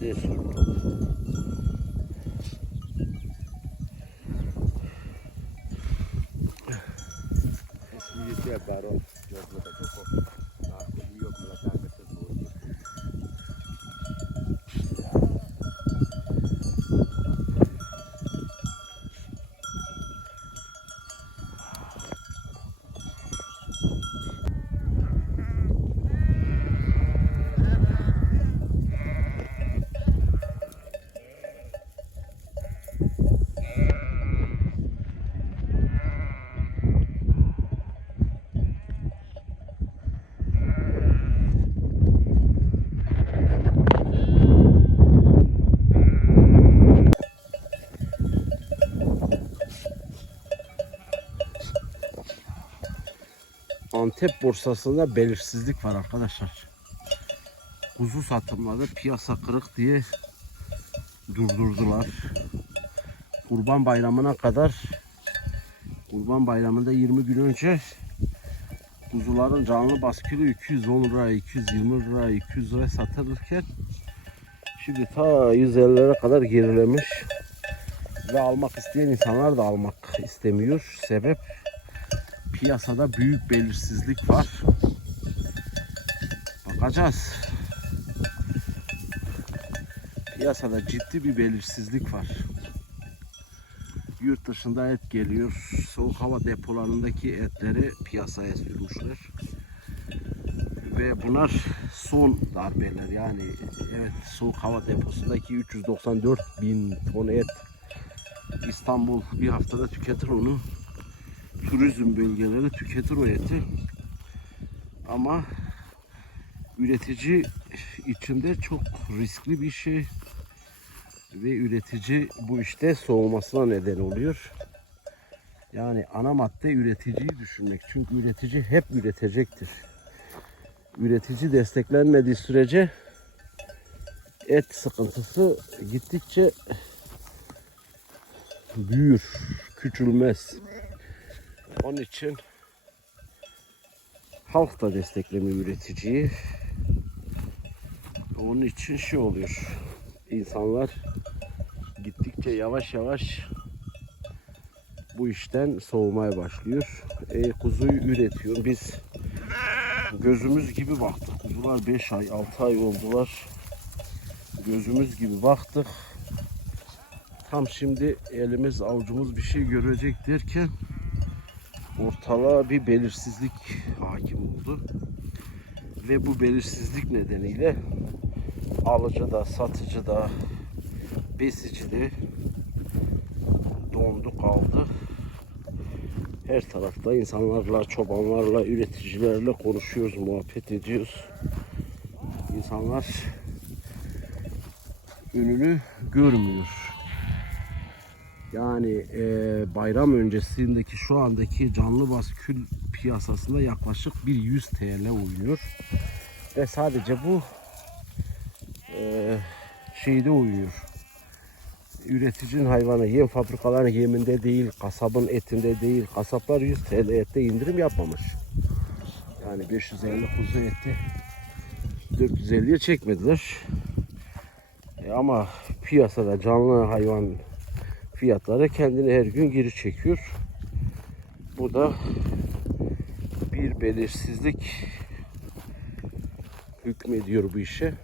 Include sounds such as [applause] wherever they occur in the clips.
Gelir. Esmiyeti yapar o. Gözle de çok o. Akıllı yok mu la takipte doğru. Antep borsasında belirsizlik var arkadaşlar. Kuzu satımları piyasa kırık diye durdurdular. Kurban bayramına kadar Kurban bayramında 20 gün önce kuzuların canlı baskülü 210 lira, 220 lira, 200 lira satılırken şimdi ta 150'lere kadar gerilemiş ve almak isteyen insanlar da almak istemiyor. Sebep piyasada büyük belirsizlik var. Bakacağız. Piyasada ciddi bir belirsizlik var. Yurt dışında et geliyor. Soğuk hava depolarındaki etleri piyasaya sürmüşler. Ve bunlar son darbeler yani evet soğuk hava deposundaki 394 bin ton et İstanbul bir haftada tüketir onu turizm bölgeleri tüketir o eti. Ama üretici içinde çok riskli bir şey ve üretici bu işte soğumasına neden oluyor. Yani ana madde üreticiyi düşünmek. Çünkü üretici hep üretecektir. Üretici desteklenmediği sürece et sıkıntısı gittikçe büyür, küçülmez. Onun için halk da desteklemiyor üreticiyi. Onun için şey oluyor. İnsanlar gittikçe yavaş yavaş bu işten soğumaya başlıyor. E, kuzuyu üretiyor. Biz gözümüz gibi baktık. Kuzular 5 ay, 6 ay oldular. Gözümüz gibi baktık. Tam şimdi elimiz avucumuz bir şey görecek derken ortalığa bir belirsizlik hakim oldu. Ve bu belirsizlik nedeniyle alıcı da, satıcı da, besici de dondu kaldı. Her tarafta insanlarla, çobanlarla, üreticilerle konuşuyoruz, muhabbet ediyoruz. İnsanlar önünü görmüyor. Yani e, bayram öncesindeki şu andaki canlı baskül piyasasında yaklaşık bir 100 TL oynuyor. Ve sadece bu e, şeyde oynuyor. Üreticinin hayvanı yem fabrikaların yeminde değil, kasabın etinde değil. Kasaplar 100 TL ette indirim yapmamış. Yani 550 kuzu eti 450'ye çekmediler. E, ama piyasada canlı hayvan fiyatları kendini her gün geri çekiyor. Bu da bir belirsizlik hükmediyor bu işe.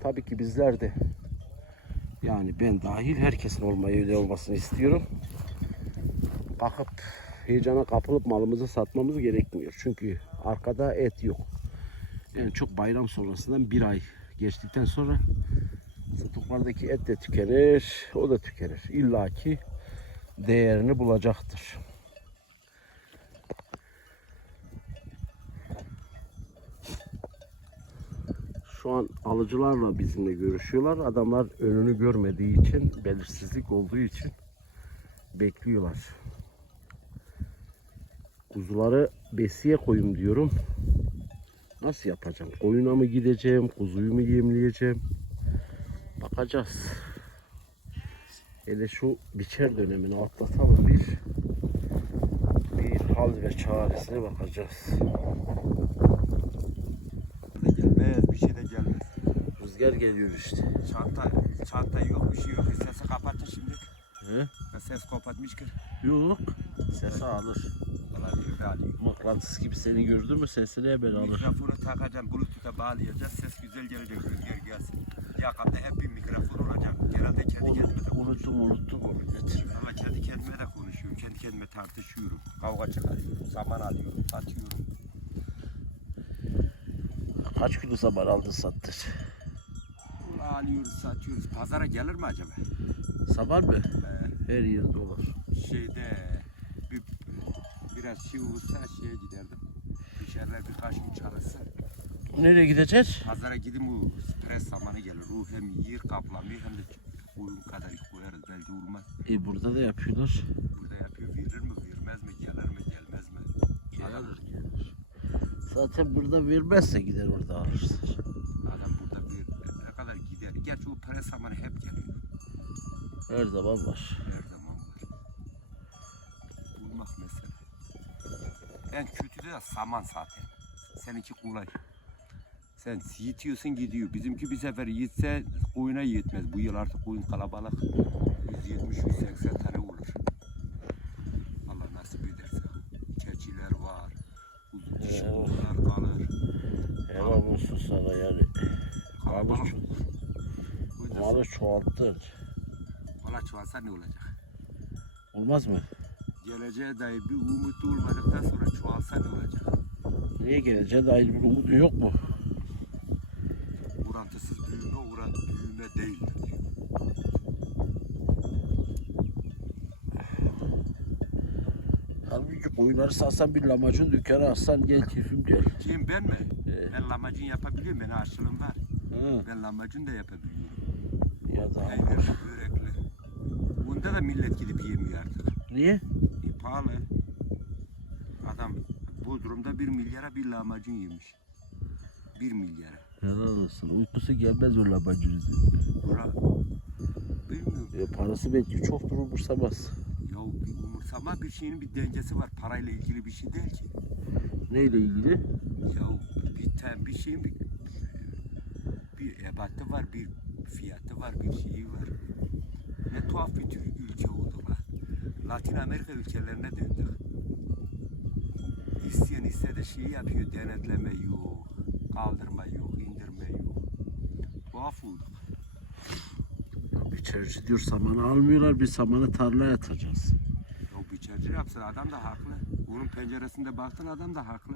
Tabii ki bizler de yani ben dahil herkesin olmayı öyle olmasını istiyorum. Bakıp heyecana kapılıp malımızı satmamız gerekmiyor. Çünkü arkada et yok. Yani çok bayram sonrasından bir ay geçtikten sonra Stoklardaki et de tükenir, o da tükenir. İlla ki değerini bulacaktır. Şu an alıcılarla bizimle görüşüyorlar. Adamlar önünü görmediği için, belirsizlik olduğu için bekliyorlar. Kuzuları besiye koyayım diyorum. Nasıl yapacağım? Koyuna mı gideceğim? Kuzuyu mu yemleyeceğim? Bakacağız. Hele şu biçer dönemini atlatalım bir. Bir hal ve çaresine bakacağız. gelmez, bir şey de gelmez. rüzgar geliyor işte. Çanta, çanta yok, bir şey yok. Sesi kapatın şimdi. He? Ses kapatmıştır. Yok. Sesi alır. Mıknatıs gibi seni gördü mü sesini hemen alır. Mikrofonu takacağım, bluetooth'a bağlayacağız. Ses güzel gelecek, rüzgar gelsin. Yakında hep bir mikrofon olacak. Genelde kendi kendime de Unuttum unuttum unuttum onu getir. Ama kendi kendime de konuşuyorum. Kendi kendime tartışıyorum. Kavga çıkarıyorum. Saman alıyorum. Atıyorum. Kaç kilo zaman aldın sattır? Bunu alıyoruz, satıyoruz. Pazara gelir mi acaba? Saman mı? Ee, Her yer dolar. şeyde bir, biraz şey olursa şeye giderdim. Dışarılar birkaç gün çalışsa. Nereye gideceğiz? Pazara gidin bu pres zamanı gelir. O hem yer kaplamıyor hem de uyum kadar koyarız. Belki olmaz. E burada da yapıyorlar. Burada yapıyor. Verir mi, vermez mi, gelir mi, gelmez mi? Adam, gelir. Zaten burada vermezse gider orada alırlar. adam burada bir ne kadar gider. Gerçi o pres zamanı hep geliyor. Her zaman var. Her zaman var. Bulmak mesele. En kötü de saman zaten. Seninki kolay. Sen yitiyorsun gidiyor. Bizimki bir sefer yitse koyuna yetmez. Bu yıl artık koyun kalabalık. 170-180 tane olur. Allah nasip ederse. Keçiler var. Uzun dişi kuzular kalır. Helal olsun sana yani. Malı, malı çoğalttın. Valla çoğalsa ne olacak? Olmaz mı? Geleceğe dair bir umut olmadıktan sonra çoğalsa ne olacak? Niye geleceğe dair bir umudu yok mu? Büyüme değildir. Halbuki koyunları satsan bir lamacun dükkanı açsan gel keyfim gel. Kim ben mi? Ee. Ben lahmacun yapabiliyorum. Benim aşçılığım var. Ha, Ben lahmacun da yapabiliyorum. ya da Peynirli, börekli. Bunda da millet gidip yemiyor artık. Niye? E, pahalı. Adam Bodrum'da bir milyara bir lahmacun yemiş. Bir milyara. Helal olsun. Uykusu gelmez o lamacunun. Bura, bilmiyorum. E, parası belki çok umursamaz. Ya bir umursama bir şeyin bir dengesi var. Parayla ilgili bir şey değil ki. Neyle ilgili? Ya bir bir şeyin bir, bir ebatı var, bir fiyatı var, bir şeyi var. Ne tuhaf bir tür ülke oldu la. Latin Amerika ülkelerine döndük. İsteyen istediği şeyi yapıyor. Denetleme yok, kaldırma yok, indirme yok. Tuhaf olduk. Biçerici diyor samanı almıyorlar. Biz samanı tarlaya atacağız. Ya biçerci yapsın adam da haklı. Onun penceresinde baktın adam da haklı.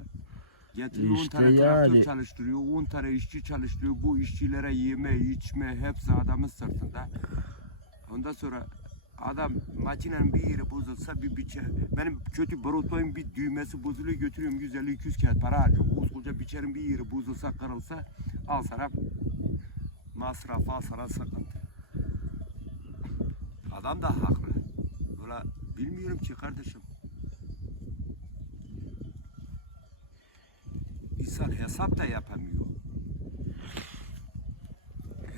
Getiriyor 10 İşte tane traktör yani. çalıştırıyor, 10 tane işçi çalıştırıyor. Bu işçilere yeme, içme hepsi adamın sırtında. Ondan sonra adam makinenin bir yeri bozulsa bir biçer. Benim kötü brotoyun bir düğmesi bozuluyor götürüyorum 150-200 kağıt para harcıyorum. Koskoca biçerin bir yeri bozulsa kırılsa al sana masraf al sana sıkıntı. Adam da haklı. Valla bilmiyorum ki kardeşim. İnsan hesap da yapamıyor.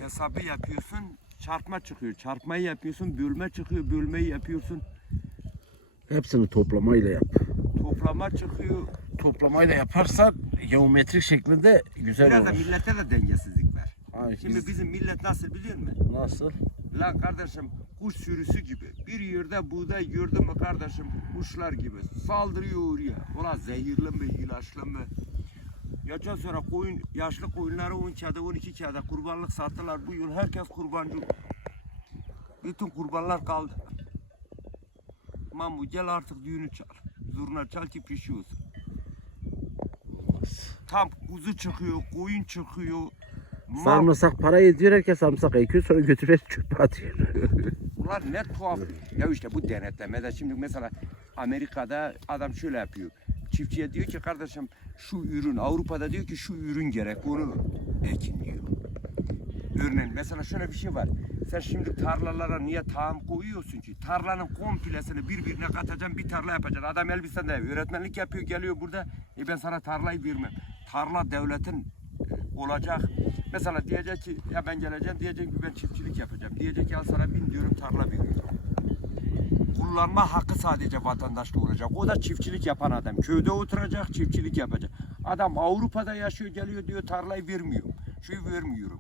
Hesabı yapıyorsun, çarpma çıkıyor. Çarpmayı yapıyorsun, bölme çıkıyor. Bölmeyi yapıyorsun, Hepsini toplamayla yap. toplama çıkıyor. Toplamayla yaparsan geometrik şeklinde güzel Biraz da olur. millette de dengesizlik var. Ay, Şimdi biz- bizim millet nasıl biliyor musun? Nasıl? Lan kardeşim kuş sürüsü gibi. Bir yerde buğday gördün mü kardeşim kuşlar gibi. Saldırıyor oraya. Ulan zehirli mi ilaçlı mı? Geçen sonra koyun, yaşlı koyunları 10 kağıda 12 kağıda kurbanlık sattılar. Bu yıl herkes kurbancı. Bütün kurbanlar kaldı. Mamu gel artık düğünü çal. Zurna çal ki pişiyorsun. Tam kuzu çıkıyor, koyun çıkıyor. Mal Sarımsak para yediyor herkes sarımsak ekiyor sonra götürüp çöpe atıyor. [laughs] Ulan ne tuhaf. Ya işte bu denetlemede şimdi mesela Amerika'da adam şöyle yapıyor. Çiftçiye diyor ki kardeşim şu ürün Avrupa'da diyor ki şu ürün gerek onu ekin diyor. Örneğin mesela şöyle bir şey var. Sen şimdi tarlalara niye tahım koyuyorsun ki? Tarlanın komplesini birbirine katacaksın bir tarla yapacaksın. Adam Elbistan'da öğretmenlik yapıyor geliyor burada. E ben sana tarlayı vermem. Tarla devletin e, olacak. Mesela diyecek ki ya ben geleceğim diyecek ki ben çiftçilik yapacağım. Diyecek ki al sana bin diyorum tarla veriyorum. Kullanma hakkı sadece vatandaşta olacak. O da çiftçilik yapan adam. Köyde oturacak, çiftçilik yapacak. Adam Avrupa'da yaşıyor, geliyor diyor tarlayı vermiyorum. Şuyu vermiyorum.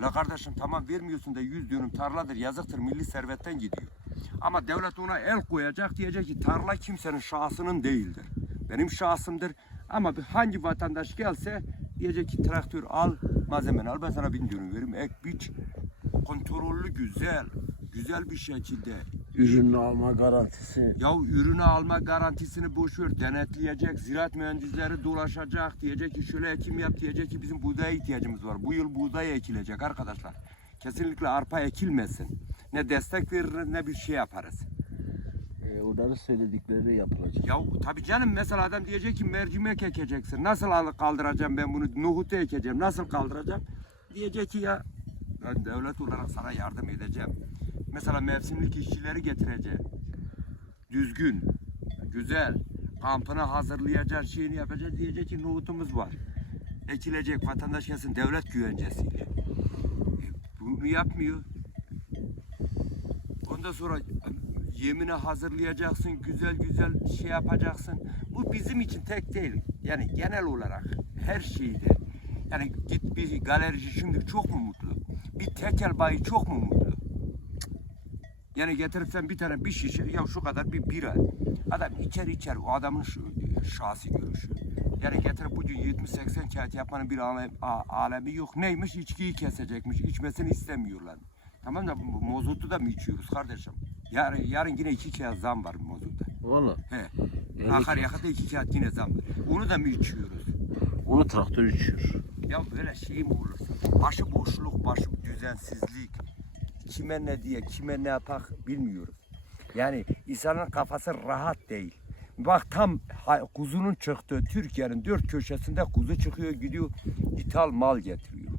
La kardeşim tamam vermiyorsun da 100 dönüm tarladır yazıktır milli servetten gidiyor. Ama devlet ona el koyacak diyecek ki tarla kimsenin şahsının değildir. Benim şahsımdır. Ama bir- hangi vatandaş gelse diyecek ki traktör al malzemeni al ben sana bin dönüm veririm. Ek biç kontrollü güzel güzel bir şekilde. Ürünü alma garantisi. ya ürünü alma garantisini boş ver denetleyecek ziraat mühendisleri dolaşacak diyecek ki şöyle ekim yap diyecek ki bizim buğdaya ihtiyacımız var. Bu yıl buğday ekilecek arkadaşlar. Kesinlikle arpa ekilmesin. Ne destek veririz ne bir şey yaparız E, onların söyledikleri yapılacak. ya tabii canım mesela adam diyecek ki mercimek ekeceksin. Nasıl al- kaldıracağım ben bunu? Nohutu ekeceğim. Nasıl kaldıracağım? Diyecek ki ya ben devlet olarak sana yardım edeceğim. Mesela mevsimlik işçileri getireceğim. Düzgün güzel kampını hazırlayacak şeyini yapacak diyecek ki nohutumuz var. Ekilecek vatandaş gelsin devlet güvencesiyle. E, bunu yapmıyor. Ondan sonra yemine hazırlayacaksın, güzel güzel şey yapacaksın. Bu bizim için tek değil. Yani genel olarak her şeyde. Yani git bir galerici şimdi çok mu mutlu? Bir tekel bayi çok mu mutlu? Yani getirip sen bir tane bir şişe, ya şu kadar bir bira. Adam içer içer, o adamın şu, şahsi görüşü. Yani getirip bugün 70-80 kağıt yapmanın bir alem, a- alemi yok. Neymiş? İçkiyi kesecekmiş, içmesini istemiyorlar. Tamam da mozotu da mı içiyoruz kardeşim? Yarın, yarın yine iki kağıt zam var mozotta. Valla. He. Yani- Akaryakıta iki kağıt yine zam var. Onu da mı içiyoruz? Onu traktör içiyor. Ya böyle şey mi olur? Başı boşluk, başı düzensizlik. Kime ne diye, kime ne yapak bilmiyoruz. Yani insanın kafası rahat değil. Bak tam kuzunun çıktığı Türkiye'nin dört köşesinde kuzu çıkıyor gidiyor ithal mal getiriyor.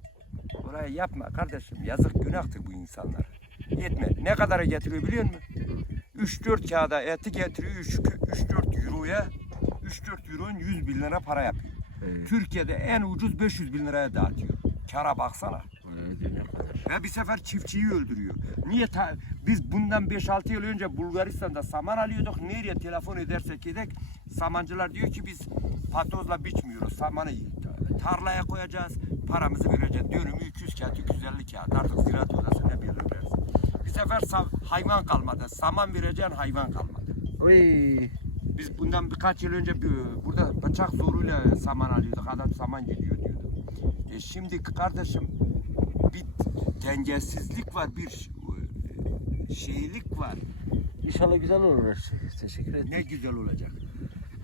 Oraya yapma kardeşim yazık günahtır bu insanlara. Yetme. Ne kadara getiriyor biliyor musun? 3-4 kağıda eti getiriyor 3-4 euroya 3-4 euronun 100 bin lira para yapıyor. Türkiye'de en ucuz 500 bin liraya dağıtıyor. Kara baksana. Evet. Ve bir sefer çiftçiyi öldürüyor. Niye? ta- biz bundan 5-6 yıl önce Bulgaristan'da saman alıyorduk. Nereye telefon edersek edek samancılar diyor ki biz patozla biçmiyoruz. Samanı tarlaya koyacağız. Paramızı vereceğiz. Dönümü 200 kağıt, 250 kağıt. Artık ziraat odası ne belirlerse. Bir sefer hayvan kalmadı. Saman vereceğin hayvan kalmadı. Oy. Biz bundan birkaç yıl önce burada bıçak zoruyla saman alıyorduk. Adam saman gidiyor diyordu. E şimdi kardeşim bir dengesizlik var, bir e, şeylik var. İnşallah güzel olur her şey. Teşekkür ederim. Ne güzel olacak.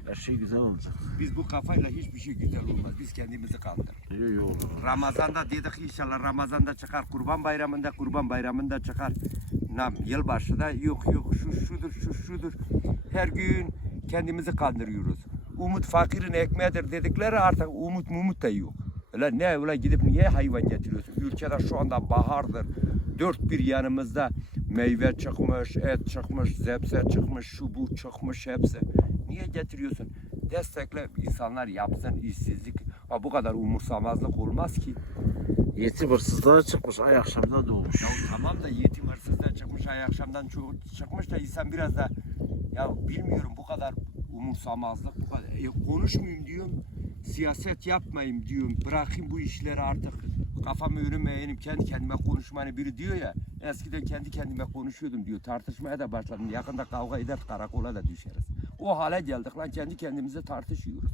Her şey güzel olacak. Biz bu kafayla hiçbir şey güzel olmaz. Biz kendimizi kandırırız. İyi iyi olur. Ramazan'da dedik inşallah Ramazan'da çıkar, Kurban Bayramı'nda Kurban Bayramı'nda çıkar. Nam yılbaşı da yok yok şu şudur şu şudur. Her gün kendimizi kandırıyoruz. Umut fakirin ekmeğidir dedikleri artık umut mumut da yok. Öyle ne öyle gidip niye hayvan getiriyorsun? Ülkede şu anda bahardır. Dört bir yanımızda meyve çıkmış, et çıkmış, zepse çıkmış, şu bu çıkmış hepsi. Niye getiriyorsun? Destekle insanlar yapsın işsizlik. Ha, bu kadar umursamazlık olmaz ki. Yetim hırsızlara çıkmış. Ay akşamda doğmuş. Ya tamam da yetim da çıkmış ay akşamdan çıkmış da insan biraz da ya bilmiyorum bu kadar umursamazlık bu kadar e, konuşmayayım diyorum siyaset yapmayayım diyorum bırakayım bu işleri artık kafamı eğinip kendi kendime konuşmanı biri diyor ya eskiden kendi kendime konuşuyordum diyor. Tartışmaya da başladım. Yakında kavga eder karakola da düşeriz. O hale geldik lan kendi kendimize tartışıyoruz.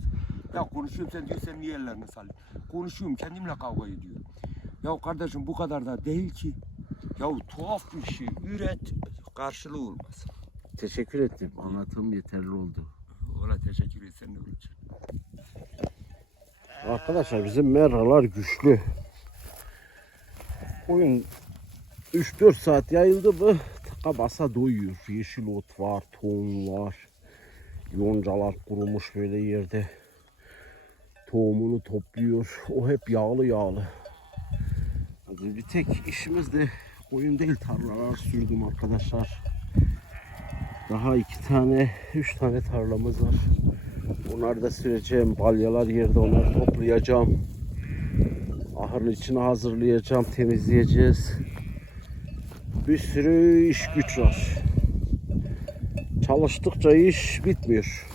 Ya konuşuyorum sen diyor sen niye ellerini sallıyorsun? Konuşuyorum kendimle kavga ediyorum. Ya kardeşim bu kadar da değil ki. Ya tuhaf bir şey. Üret karşılığı olmaz. Teşekkür ettim. Anlatım yeterli oldu. Valla teşekkür ederim senin için. Arkadaşlar bizim meralar güçlü. Oyun 3-4 saat yayıldı mı tıka basa doyuyor. Yeşil ot var, tohum var. Yoncalar kurumuş böyle yerde. Tohumunu topluyor. O hep yağlı yağlı. Bir tek işimiz de koyun değil tarlalar sürdüm arkadaşlar. Daha iki tane, üç tane tarlamız var. Onları da süreceğim. Balyalar yerde onları toplayacağım. Ahırın içine hazırlayacağım. Temizleyeceğiz. Bir sürü iş güç var. Çalıştıkça iş bitmiyor.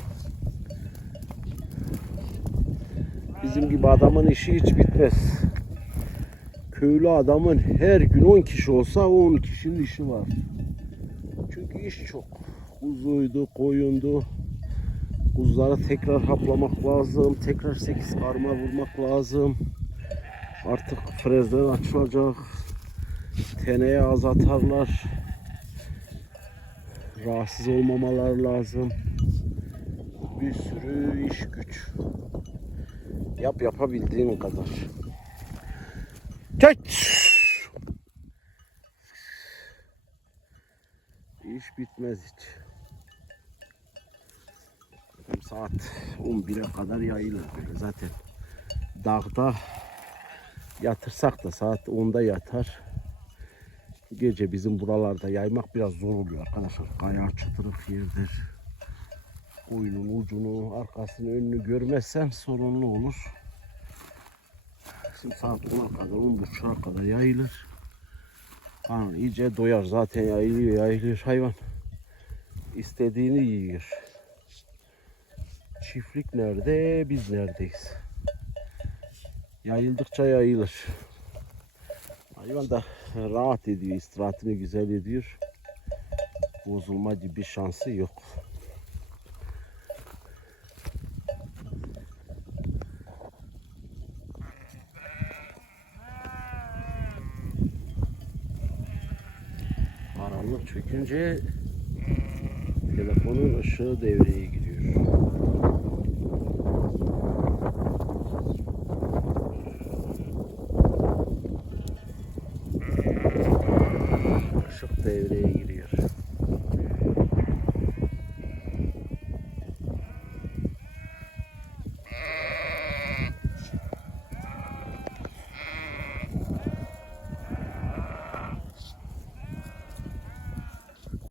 Bizim gibi adamın işi hiç bitmez. Köy köylü adamın her gün 10 kişi olsa 10 kişinin işi var. Çünkü iş çok. Kuzuydu, koyundu. Kuzuları tekrar haplamak lazım. Tekrar 8 karma vurmak lazım. Artık frezler açılacak. Teneye az atarlar. Rahatsız olmamalar lazım. Bir sürü iş güç. Yap yapabildiğin kadar. Çek! İş bitmez hiç. Saat 11'e kadar yayılır böyle zaten. Dağda yatırsak da saat 10'da yatar. Gece bizim buralarda yaymak biraz zor oluyor arkadaşlar. Kaya çıtırık yerdir. Koyunun ucunu, arkasını, önünü görmezsen sorunlu olur. Şimdi saat 10'a kadar, 10.30'a kadar yayılır. Kan iyice doyar. Zaten yayılıyor, yayılıyor hayvan. İstediğini yiyor. Çiftlik nerede, biz neredeyiz? Yayıldıkça yayılır. Hayvan da rahat ediyor, istirahatini güzel ediyor. Bozulma gibi bir şansı yok. Karanlık çökünce telefonun ışığı devreye giriyor.